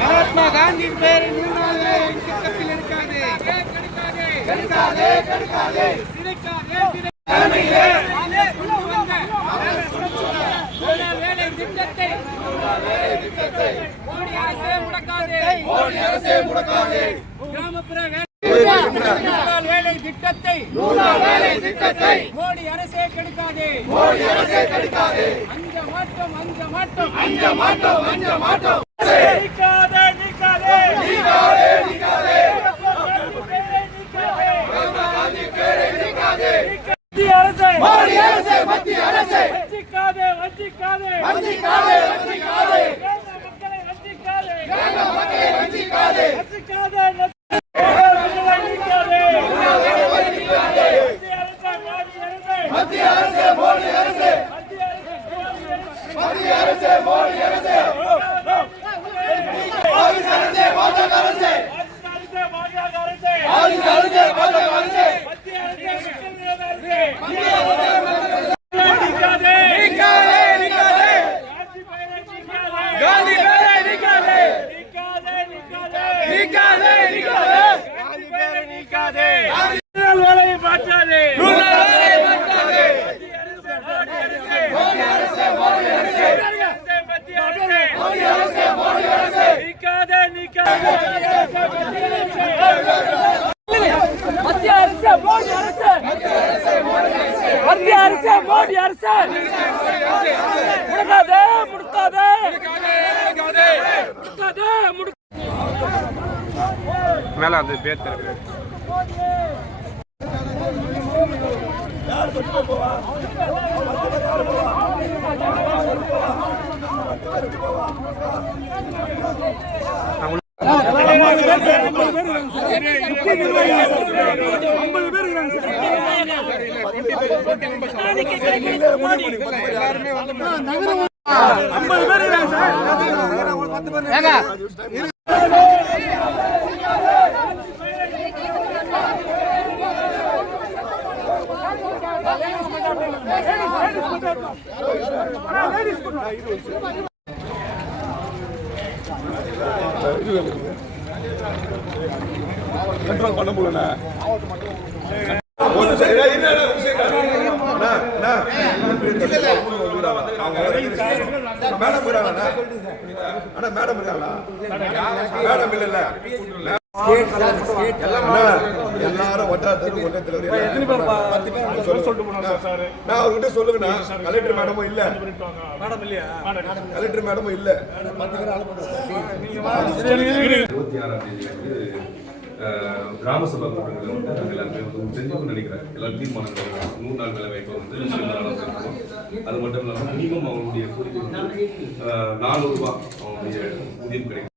மகாத்மா காந்தி பேர் திட்டத்தில் இருக்காது. வேலை திட்டத்தை மோடி அரசே கெடுக்காதே. அஞ்ச மாட்டோம். நீக்காதே. மத்திய அரசே வஞ்சிக்காதே. மக்களை வஞ்சிக்காதே. மத்திய அரசே மோடி அரசே. மேல அந்த பேர் தெரியுது. கண்ட்ரோல் பண்ண முடியல. எல்லாரும் நான் அவர்கிட்ட சொல்லுங்கண்ணா. கலெக்டர் மேடமும் இல்ல. கலெக்டர் மேடமும் இல்ல. 26ஆம் தேதி கிராம சபா கூட்டங்களில் வந்து நாங்கள் எல்லாருமே வந்து செஞ்சுக்கணும்னு நினைக்கிறேன். எல்லாரும் தீர்மானங்கள் 100 நாள் வேலை வாய்ப்பு வந்து இருக்கணும். அது மட்டும் இல்லாமல் மினிமம் அவங்களுடைய கோரிக்கை வந்து 400 ரூபா அவங்களுடைய ஊதியம் கிடைக்கும்.